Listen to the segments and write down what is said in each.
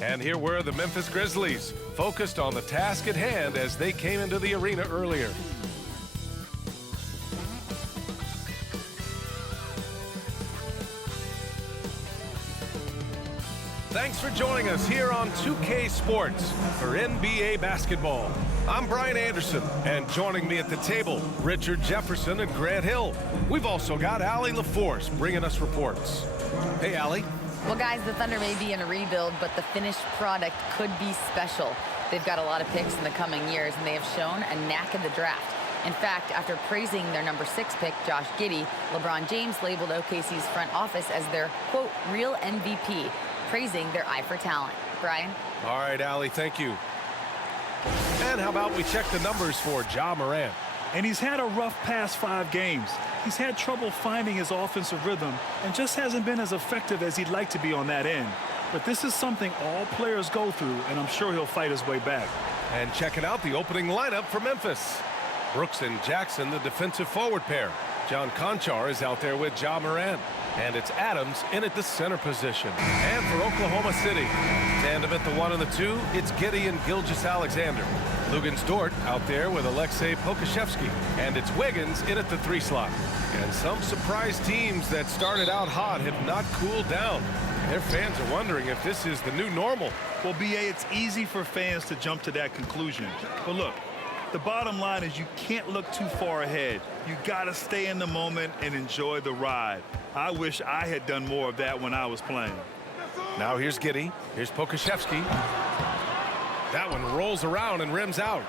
And here were the Memphis Grizzlies, focused on the task at hand as they came into the arena earlier. Thanks for joining us here on 2K Sports for NBA basketball. I'm Brian Anderson, and joining me at the table, Richard Jefferson and Grant Hill. We've also got Allie LaForce bringing us reports. Hey, Allie. Well, guys, the Thunder may be in a rebuild, but the finished product could be special. They've got a lot of picks in the coming years, and they have shown a knack of the draft. In fact, after praising their number 6 pick, Josh Giddey, LeBron James labeled OKC's front office as their, quote, real MVP, praising their eye for talent. Brian? All right, Allie, thank you. And how about we check the numbers for Ja Morant? And he's had a rough past 5 games. He's had trouble finding his offensive rhythm and just hasn't been as effective as he'd like to be on that end. But this is something all players go through, and I'm sure he'll fight his way back. And checking out the opening lineup for Memphis. Brooks and Jackson, the defensive forward pair. John Conchar is out there with Ja Morant. And it's Adams in at the center position. And for Oklahoma City, tandem at the 1 and the 2, it's Giddey and Gilgeous-Alexander. Luguentz Dort out there with Aleksej Pokusevski. And it's Wiggins in at the 3 slot. And some surprise teams that started out hot have not cooled down. Their fans are wondering if this is the new normal. Well, B.A., it's easy for fans to jump to that conclusion. But look, the bottom line is you can't look too far ahead. You got to stay in the moment and enjoy the ride. I wish I had done more of that when I was playing. Now here's Giddey. Here's Pokusevski. That one rolls around and rims out.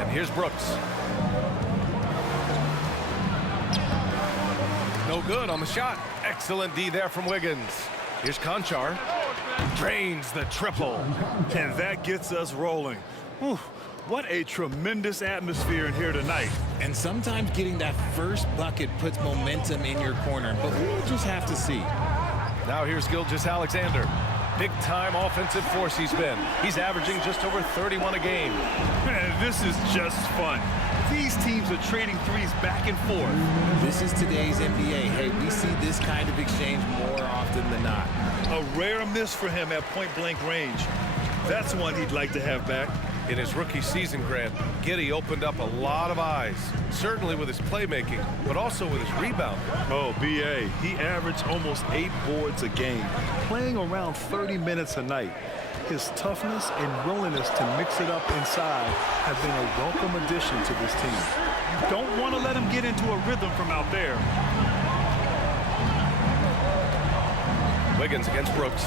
And here's Brooks. No good on the shot. Excellent D there from Wiggins. Here's Conchar. Drains the triple. And that gets us rolling. Whew. What a tremendous atmosphere in here tonight. And sometimes getting that first bucket puts momentum in your corner, but we'll just have to see. Now here's Gilgeous-Alexander. Big-time offensive force he's been. He's averaging just over 31 a game. Man, this is just fun. These teams are trading threes back and forth. This is today's NBA. Hey, we see this kind of exchange more often than not. A rare miss for him at point-blank range. That's one he'd like to have back. In his rookie season, Grant, Giddey opened up a lot of eyes, certainly with his playmaking, but also with his rebounding. Oh, B.A., he averaged almost 8 boards a game, playing around 30 minutes a night. His toughness and willingness to mix it up inside have been a welcome addition to this team. You don't want to let him get into a rhythm from out there. Wiggins against Brooks.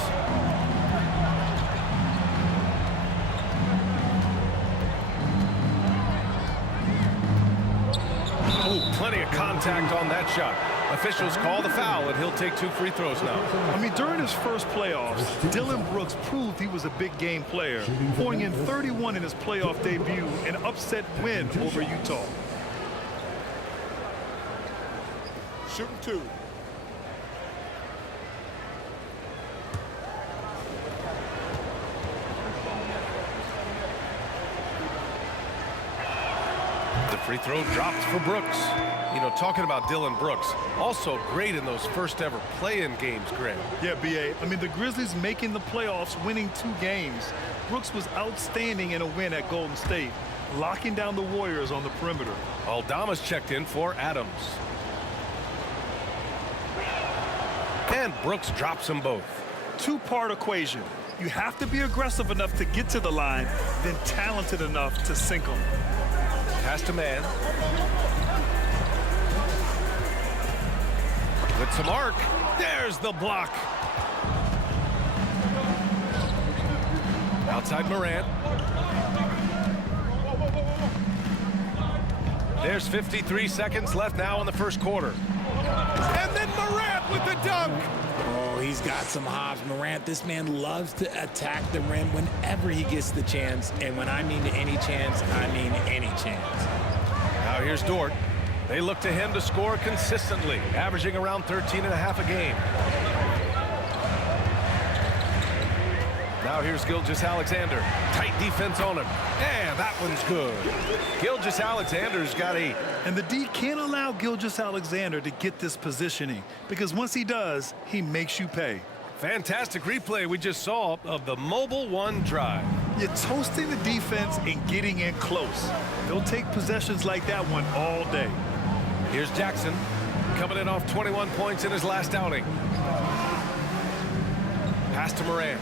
Oh, plenty of contact on that shot. Officials call the foul, and he'll take 2 free throws now. I mean, during his first playoffs, Dillon Brooks proved he was a big game player, pouring in 31 in his playoff debut, an upset win over Utah. Shooting 2. The free throw dropped for Brooks. You know, talking about Dillon Brooks, also great in those first ever play-in games, Grant. Yeah, B.A. I mean, the Grizzlies making the playoffs, winning 2 games. Brooks was outstanding in a win at Golden State, locking down the Warriors on the perimeter. Aldama's checked in for Adams. And Brooks drops them both. 2-part equation. You have to be aggressive enough to get to the line, then talented enough to sink them. Pass to man. With some arc. There's the block. Outside Morant. There's 53 seconds left now in the first quarter. And then Morant with the dunk. Oh, he's got some hops. Morant, this man loves to attack the rim whenever he gets the chance. And when I mean any chance, I mean any chance. Now here's Dort. They look to him to score consistently, averaging around 13.5 a game. Now here's Gilgeous-Alexander. Tight defense on him. And that one's good. Gilgeous-Alexander's got 8. And the D can't allow Gilgeous-Alexander to get this positioning, because once he does, he makes you pay. Fantastic replay we just saw of the mobile 1 drive. You're toasting the defense and getting in close. They'll take possessions like that one all day. Here's Jackson, coming in off 21 points in his last outing. Pass to Morant.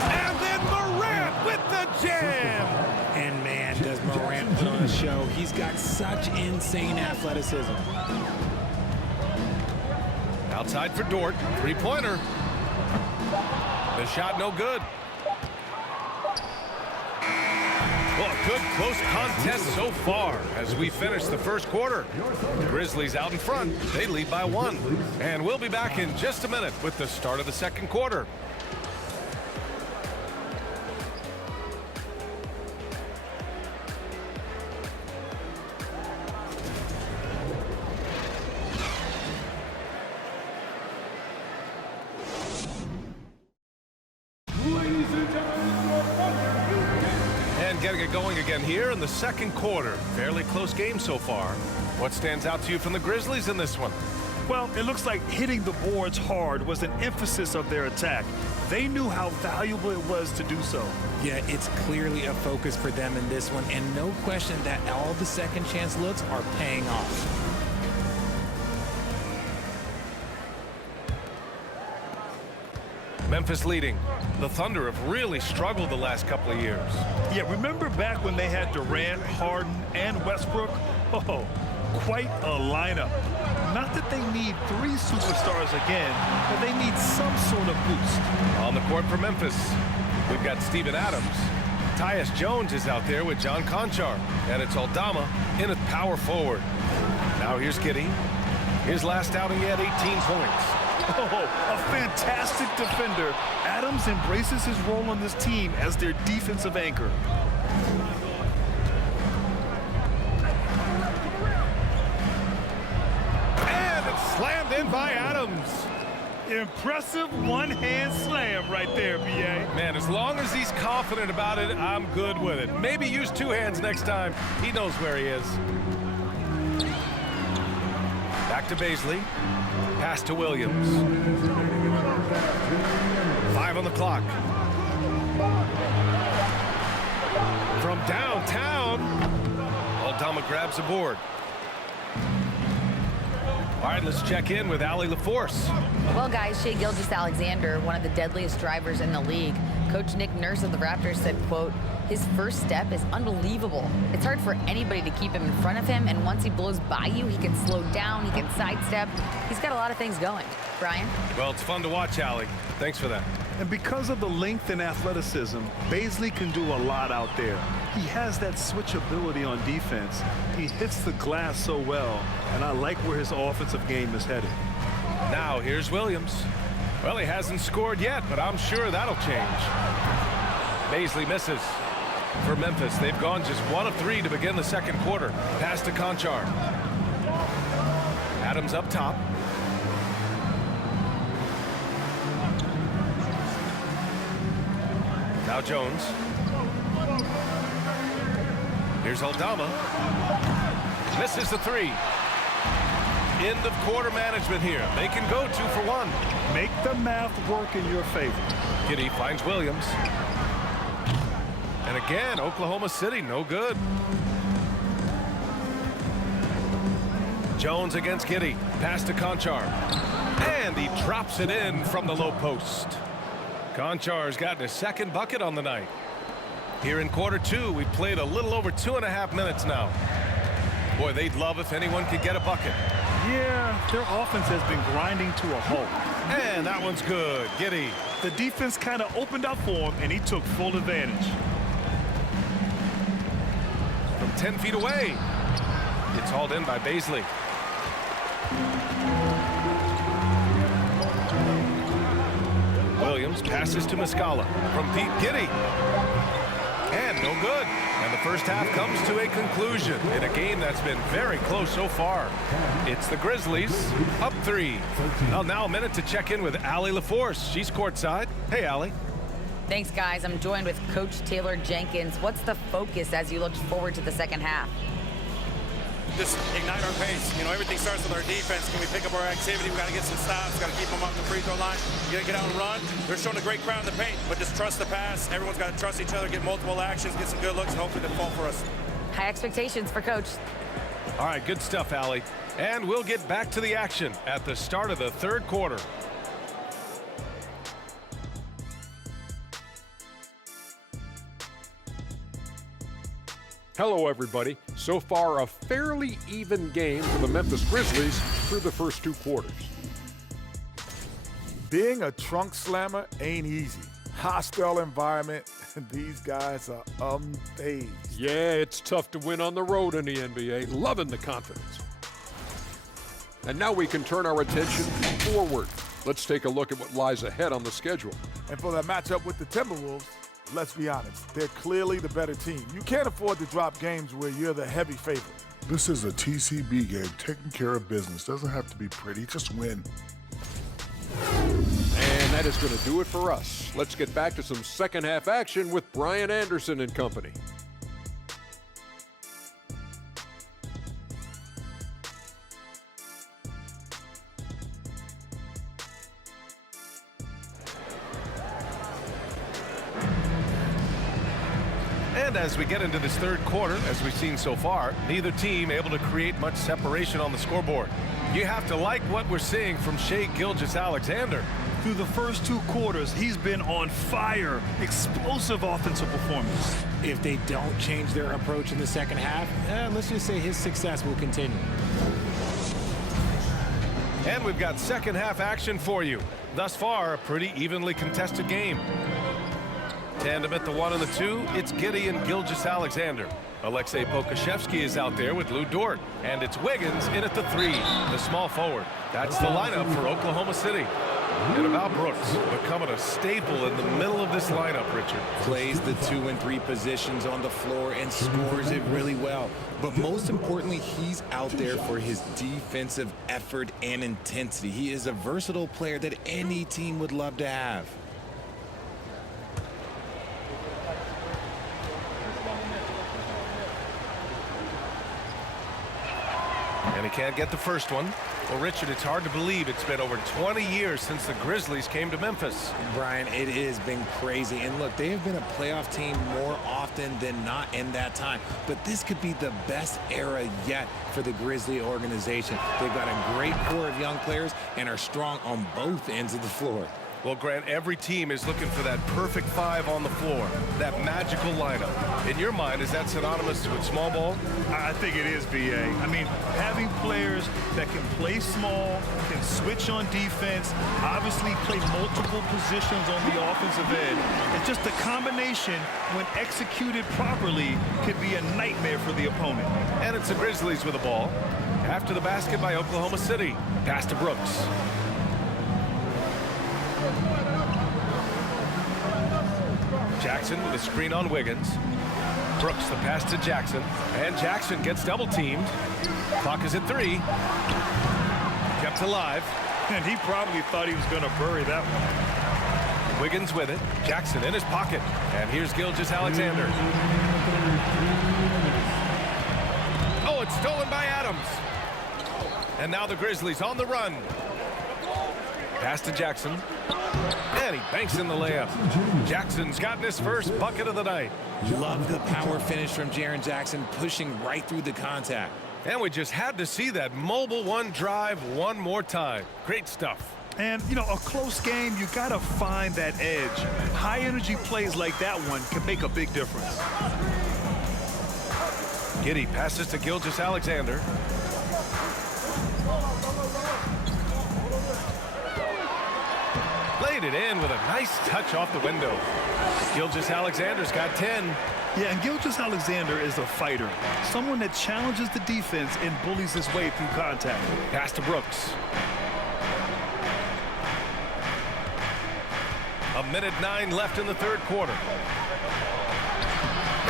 And then Morant with the jam! And man, does Morant put on a show. He's got such insane athleticism. Outside for Dort, 3-pointer. The shot no good. Well, a good close contest so far as we finish the first quarter. The Grizzlies out in front. They lead by 1. And we'll be back in just a minute with the start of the second quarter. Getting it going again here in the second quarter. Fairly close game so far. What stands out to you from the Grizzlies in this one? Well, it looks like hitting the boards hard was an emphasis of their attack. They knew how valuable it was to do so. Yeah, it's clearly a focus for them in this one, and no question that all the second chance looks are paying off. Memphis leading. The Thunder have really struggled the last couple of years. Yeah, remember back when they had Durant, Harden, and Westbrook? Oh, quite a lineup. Not that they need 3 superstars again, but they need some sort of boost. On the court for Memphis, we've got Steven Adams. Tyus Jones is out there with John Conchar. And it's Aldama in at power forward. Now here's Giddey. His last outing, he had 18 points. Oh, a fantastic defender. Adams embraces his role on this team as their defensive anchor. And it's slammed in by Adams. Impressive one-hand slam right there, B.A. Man, as long as he's confident about it, I'm good with it. Maybe use 2 hands next time. He knows where he is. Back to Baisley. Pass to Williams. 5 on the clock. From downtown, Aldama grabs the board. All right, let's check in with Allie LaForce. Well, guys, Shai Gilgeous-Alexander, one of the deadliest drivers in the league. Coach Nick Nurse of the Raptors said, quote, "His first step is unbelievable. It's hard for anybody to keep him in front of him, and once he blows by you, he can slow down, he can sidestep. He's got a lot of things going." Brian? Well, it's fun to watch, Allie. Thanks for that. And because of the length and athleticism, Baisley can do a lot out there. He has that switchability on defense. He hits the glass so well, and I like where his offensive game is headed. Now, here's Williams. Well, he hasn't scored yet, but I'm sure that'll change. Baisley misses. For Memphis, they've gone just 1 of 3 to begin the second quarter. Pass to Conchar. Adams up top. Now Jones. Here's Aldama. Misses the 3. End of quarter management here. They can go 2 for 1. Make the math work in your favor. Giddey finds Williams. And again, Oklahoma City, no good. Jones against Giddey. Pass to Conchar. And he drops it in from the low post. Conchar's gotten his 2nd bucket on the night. Here in quarter 2, we've played a little over 2.5 minutes now. Boy, they'd love if anyone could get a bucket. Yeah, their offense has been grinding to a halt. And that one's good. Giddey. The defense kind of opened up for him, and he took full advantage. From 10 feet away. It's hauled in by Baisley. Williams passes to Muscala from deep. Giddey. And no good. And the first half comes to a conclusion in a game that's been very close so far. It's the Grizzlies up 3. Well, now a minute to check in with Allie LaForce. She's courtside. Hey, Allie. Thanks, guys. I'm joined with Coach Taylor Jenkins. What's the focus as you look forward to the second half? Just ignite our pace. Everything starts with our defense. Can we pick up our activity? We got to get some stops. Got to keep them off the free throw line. You got to get out and run. They're showing a great crowd in the paint, but just trust the pass. Everyone's got to trust each other, get multiple actions, get some good looks, and hopefully they fall for us. High expectations for Coach. All right, good stuff, Allie. And we'll get back to the action at the start of the third quarter. Hello, everybody. So far, a fairly even game for the Memphis Grizzlies through the first 2 quarters. Being a trunk slammer ain't easy. Hostile environment, these guys are unfazed. Yeah, it's tough to win on the road in the NBA. Loving the confidence. And now we can turn our attention forward. Let's take a look at what lies ahead on the schedule. And for that matchup with the Timberwolves, let's be honest, they're clearly the better team. You can't afford to drop games where you're the heavy favorite. This is a TCB game, taking care of business. Doesn't have to be pretty, just win. And that is going to do it for us. Let's get back to some second half action with Brian Anderson and company. And as we get into this third quarter, as we've seen so far, neither team able to create much separation on the scoreboard. You have to like what we're seeing from Shai Gilgeous-Alexander. Through the first 2 quarters, he's been on fire. Explosive offensive performance. If they don't change their approach in the second half, let's just say his success will continue. And we've got second half action for you. Thus far, a pretty evenly contested game. Tandem at the 1 and the 2, it's Gideon Gilgeous-Alexander. Alexei Pokashevsky is out there with Lou Dort. And it's Wiggins in at the 3, the small forward. That's the lineup for Oklahoma City. And about Brooks, becoming a staple in the middle of this lineup, Richard. Plays the 2 and 3 positions on the floor and scores it really well. But most importantly, he's out there for his defensive effort and intensity. He is a versatile player that any team would love to have. And he can't get the first one. Well, Richard, it's hard to believe it's been over 20 years since the Grizzlies came to Memphis. Brian, it has been crazy. And look, they have been a playoff team more often than not in that time. But this could be the best era yet for the Grizzly organization. They've got a great core of young players and are strong on both ends of the floor. Well, Grant, every team is looking for that perfect 5 on the floor, that magical lineup. In your mind, is that synonymous with small ball? I think it is, B.A. I mean, having players that can play small, can switch on defense, obviously play multiple positions on the offensive end. It's just a combination, when executed properly, could be a nightmare for the opponent. And it's the Grizzlies with the ball. After the basket by Oklahoma City. Pass to Brooks. Jackson with a screen on Wiggins. Brooks the pass to Jackson. And Jackson gets double teamed. Clock is at 3. Kept alive. And he probably thought he was going to bury that one. Wiggins with it. Jackson in his pocket. And here's Gilgeous-Alexander. Oh, it's stolen by Adams. And now the Grizzlies on the run. Pass to Jackson. And he banks in the layup. Jackson's gotten his first bucket of the night. Love the power finish from Jaren Jackson, pushing right through the contact. And we just had to see that mobile 1 drive one more time. Great stuff. And, you know, a close game, you got to find that edge. High-energy plays like that one can make a big difference. Giddey passes to Gilgeous-Alexander. Laid it in with a nice touch off the window. Gilgeous-Alexander's got 10. Yeah, and Gilgeous-Alexander is a fighter. Someone that challenges the defense and bullies his way through contact. Pass to Brooks. A minute 9 left in the third quarter.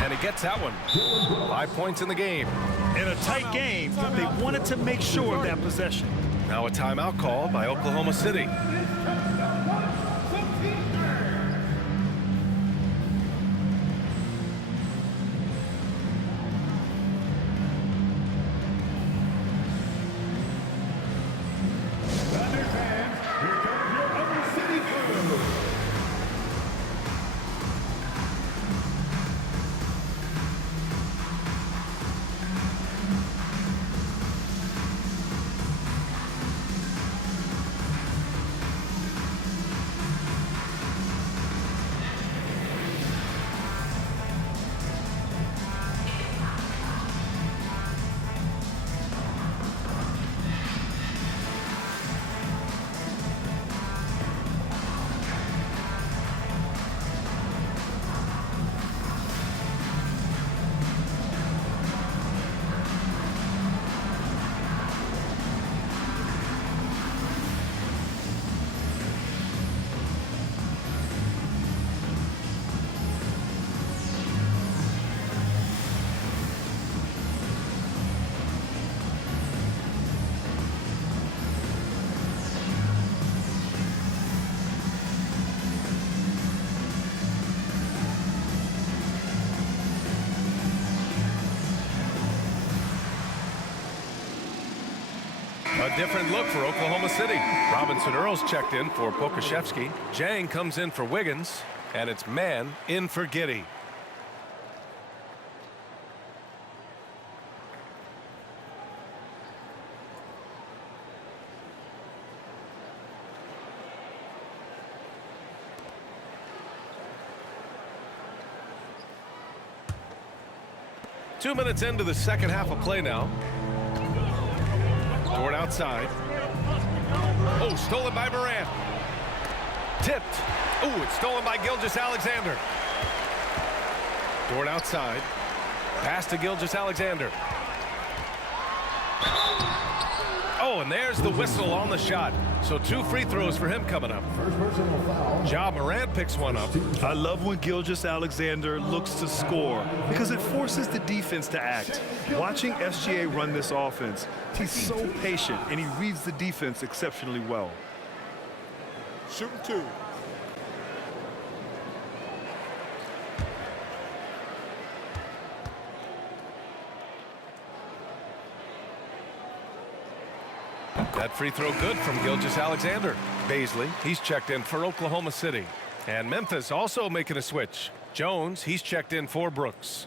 And he gets that one. 5 points in the game. In a tight game, they wanted to make sure of that possession. Now a timeout call by Oklahoma City. A different look for Oklahoma City. Robinson Earl's checked in for Pokashevsky. Jang comes in for Wiggins. And it's man in for Giddey. Two minutes into the second half of play now. Toward outside. Oh, stolen by Morant. Tipped. Oh, it's stolen by Gilgeous-Alexander. Toward outside. Pass to Gilgeous-Alexander. Oh, and there's the whistle on the shot. So 2 free throws for him coming up. Ja Morant picks one up. I love when Gilgeous-Alexander looks to score because it forces the defense to act. Watching SGA run this offense, he's so patient and he reads the defense exceptionally well. Shooting 2. That free throw good from Gilgeous-Alexander. Baisley, he's checked in for Oklahoma City. And Memphis also making a switch. Jones, he's checked in for Brooks.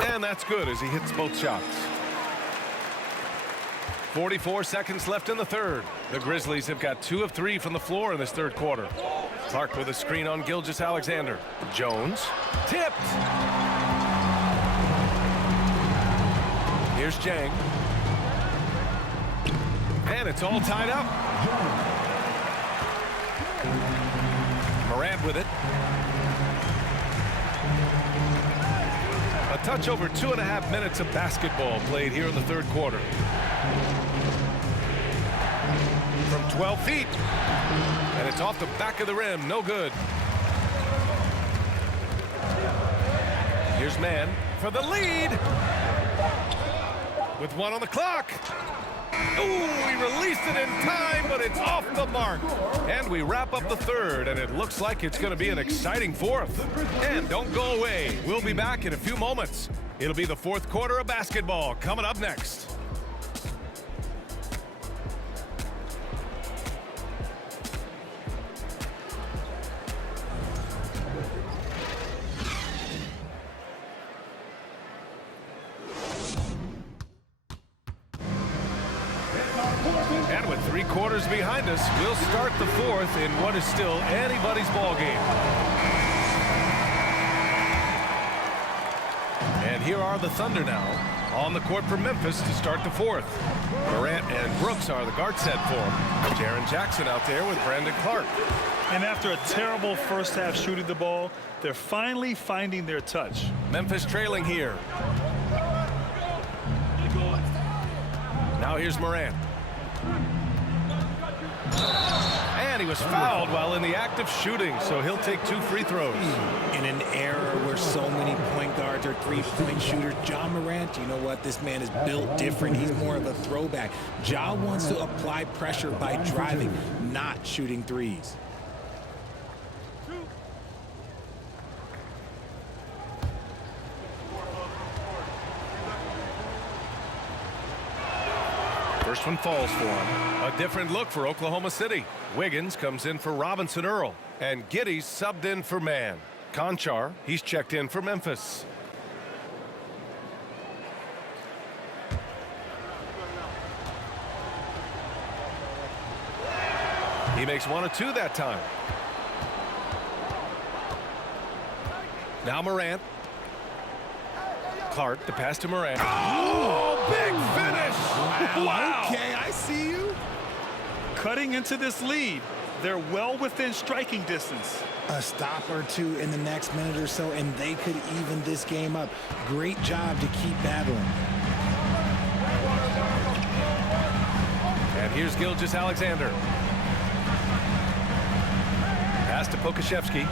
And that's good as he hits both shots. 44 seconds left in the third. The Grizzlies have got 2 of 3 from the floor in this third quarter. Clark with a screen on Gilgeous-Alexander. Jones. Tipped. Here's Jang. And it's all tied up. Morant with it. A touch over 2.5 minutes of basketball played here in the third quarter. From 12 feet. And it's off the back of the rim. No good. Here's Man for the lead. With 1 on the clock. Ooh, he released it in time, but it's off the mark. And we wrap up the third, and it looks like it's going to be an exciting fourth. And don't go away. We'll be back in a few moments. It'll be the fourth quarter of basketball coming up next. And with 3 quarters behind us, we'll start the fourth in what is still anybody's ball game. And here are the Thunder now on the court for Memphis to start the fourth. Morant and Brooks are the guard set for him. Jaren Jackson out there with Brandon Clark. And after a terrible first half shooting the ball, they're finally finding their touch. Memphis trailing here. Now here's Morant. And he was fouled while in the act of shooting, so he'll take 2 free throws. In an era where so many point guards are three-point shooters, Ja Morant, you know what? This man is built different. He's more of a throwback. Ja wants to apply pressure by driving, not shooting threes. First one falls for him. A different look for Oklahoma City. Wiggins comes in for Robinson Earl. And Giddey's subbed in for Man. Conchar, he's checked in for Memphis. He makes 1 of 2 that time. Now Morant. Clark, the pass to Morant. Oh, big finish! Wow. Okay, I see you. Cutting into this lead. They're well within striking distance. A stop or 2 in the next minute or so, and they could even this game up. Great job to keep battling. And here's Gilgeous-Alexander. Pass to Pokashevsky.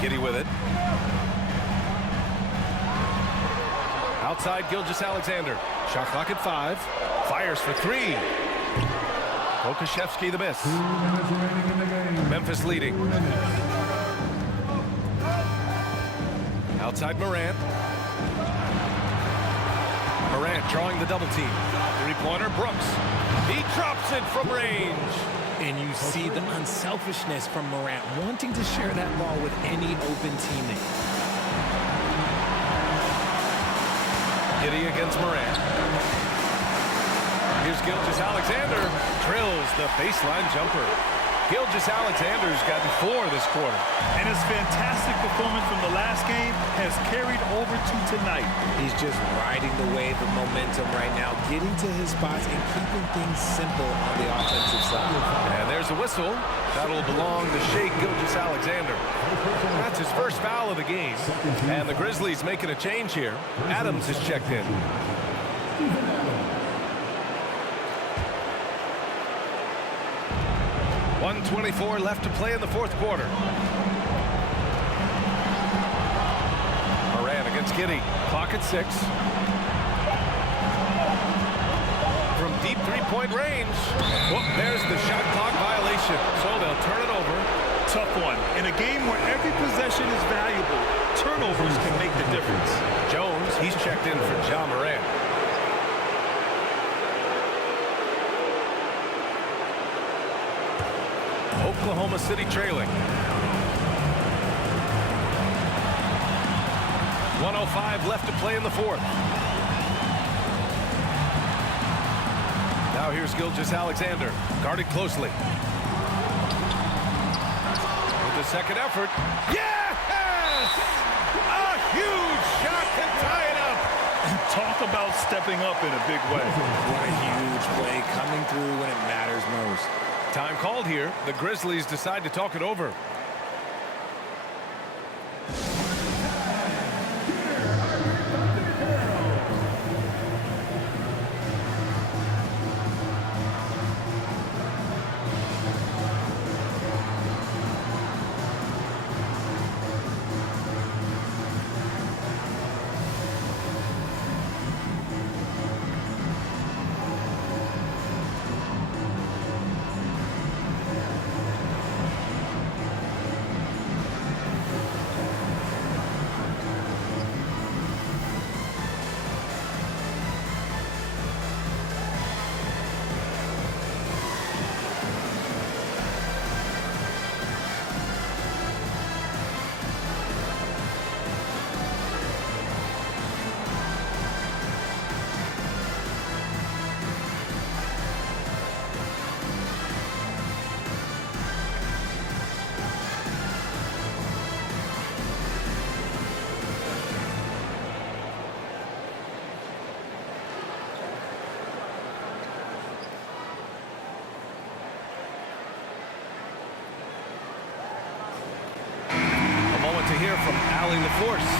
Giddey with it. Outside Gilgeous-Alexander. Shot clock at 5. Fires for 3. Pokashevsky the miss. Memphis leading. Outside Morant. Morant drawing the double team. Three-pointer, Brooks. He drops it from range. And you see the unselfishness from Morant, wanting to share that ball with any open teammate. Giddy against Morant. Here's Gilgeous-Alexander. Drills the baseline jumper. Gilgeous-Alexander's gotten 4 this quarter. And his fantastic performance from the last game has carried over to tonight. He's just riding the wave of momentum right now, getting to his spots and keeping things simple on the offensive side. And there's a whistle. That'll belong to Shai Gilgeous-Alexander. That's his first foul of the game. And the Grizzlies making a change here. Adams is checked in. 1:24 left to play in the fourth quarter. Morant against Giddy. Clock at 6. From deep three-point range. Oh, there's the shot clock violation. So they'll turn it over. Tough one. In a game where every possession is valuable, turnovers can make the difference. Jones, he's checked in for Ja Morant. Oklahoma City trailing. 1:05 left to play in the fourth. Now here's Gilgeous-Alexander, guarded closely. With the second effort. Yes! A huge shot to tie it up. Talk about stepping up in a big way. What a huge play coming through when it matters most. Time called here. The Grizzlies decide to talk it over. Hear from Allie LaForce.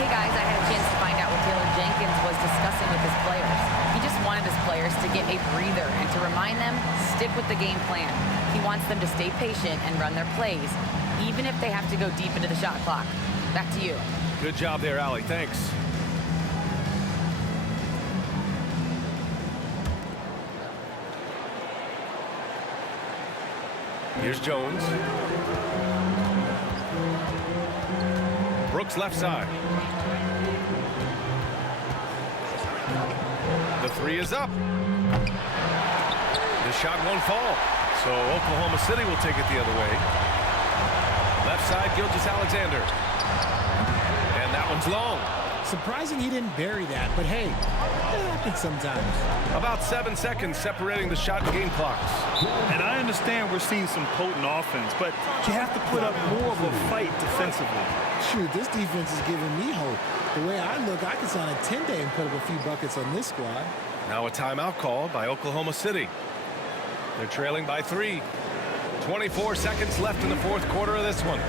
Hey guys, I had a chance to find out what Taylor Jenkins was discussing with his players. He just wanted his players to get a breather and to remind them, stick with the game plan. He wants them to stay patient and run their plays, even if they have to go deep into the shot clock. Back to you. Good job there, Allie. Thanks. Here's Jones. Brooks left side. The three is up. The shot won't fall. So Oklahoma City will take it the other way. Left side, Gilgeous-Alexander. And that one's long. Surprising he didn't bury that, but hey, it happens sometimes. About 7 seconds separating the shot and game clocks. And I understand we're seeing some potent offense, but you have to put up more of a fight defensively. Shoot, this defense is giving me hope. The way I look, I could sign a 10-day and put up a few buckets on this squad. Now a timeout called by Oklahoma City. They're trailing by 3. 24 seconds left in the fourth quarter of this one.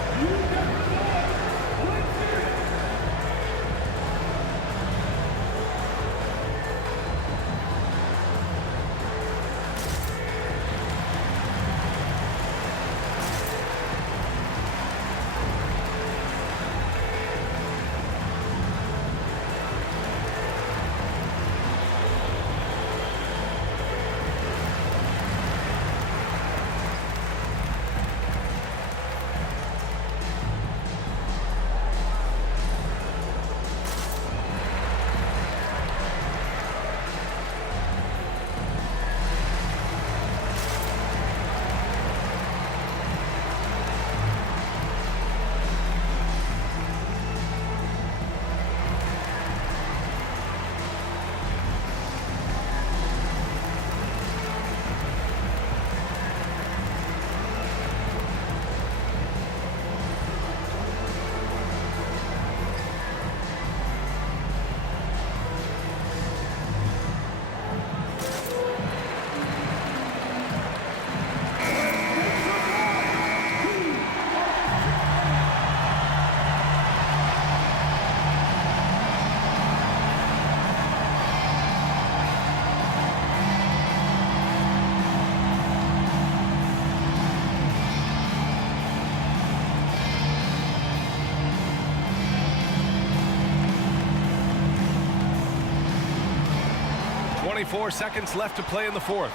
24 seconds left to play in the fourth.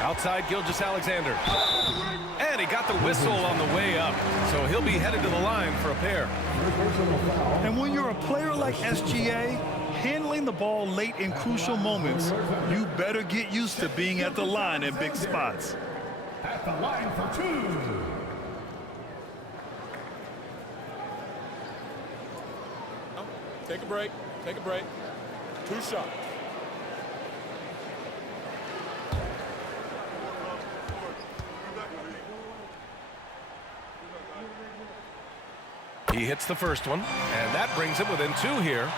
Outside Gilgeous-Alexander. And he got the whistle on the way up. So he'll be headed to the line for a pair. And when you're a player like SGA, handling the ball late in crucial moments, you better get used to being at the line in big spots. At the line for two. Take a break. Take a break. 2 shots. He hits the first one, and that brings him within 2 here.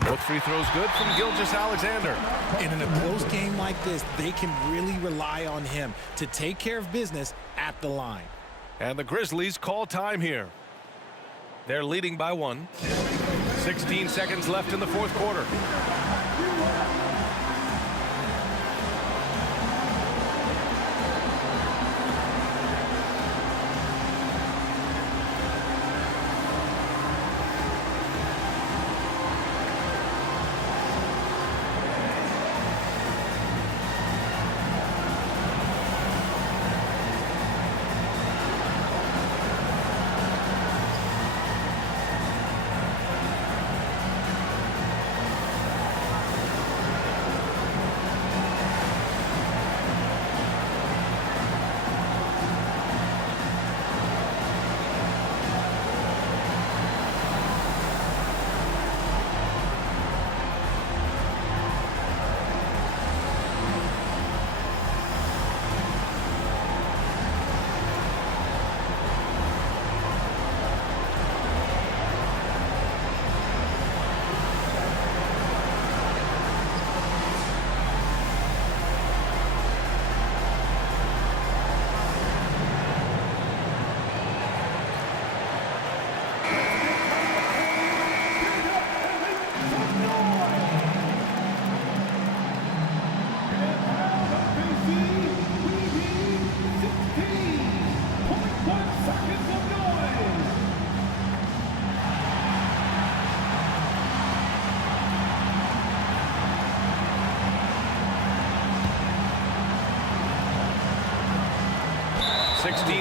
Both free throws good from Gilgeous-Alexander. And in a close game like this, they can really rely on him to take care of business at the line. And the Grizzlies call time here. They're leading by 1. 16 seconds left in the fourth quarter.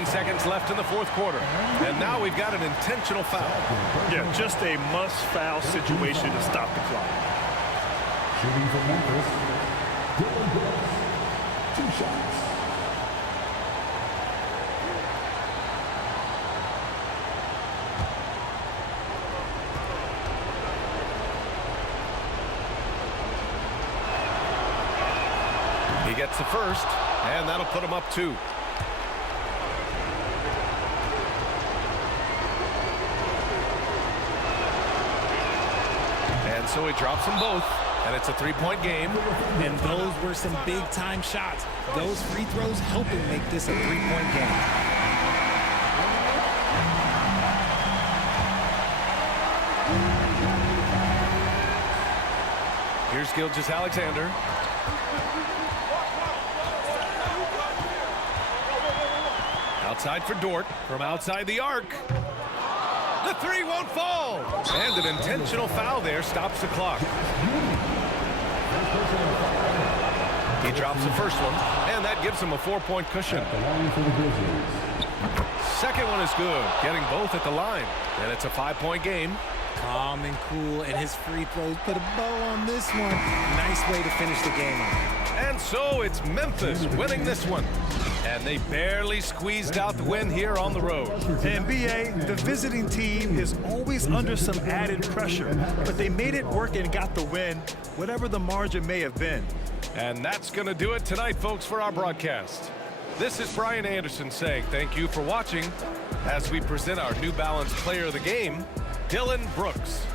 Seconds left in the fourth quarter. And now we've got an intentional foul. Yeah, just a must-foul situation to stop the clock. Shooting for Memphis, Dylan Brooks. 2 shots. He gets the first, and that'll put him up 2. And so he drops them both, and it's a 3-point game. And those were some big-time shots. Those free throws helping make this a 3-point game. Here's Gilgeous-Alexander. Outside for Dort from outside the arc. The 3 won't fall. And an intentional foul there stops the clock. He drops the first one, and that gives him a 4-point cushion. Second one is good, getting both at the line. And it's a 5-point game. Calm and cool, and his free throws put a bow on this one. Nice way to finish the game. And so it's Memphis winning this one. And they barely squeezed out the win here on the road. And BA, the visiting team is always under some added pressure, but they made it work and got the win, whatever the margin may have been. And that's going to do it tonight, folks, for our broadcast. This is Brian Anderson saying thank you for watching as we present our New Balance Player of the Game, Dylan Brooks.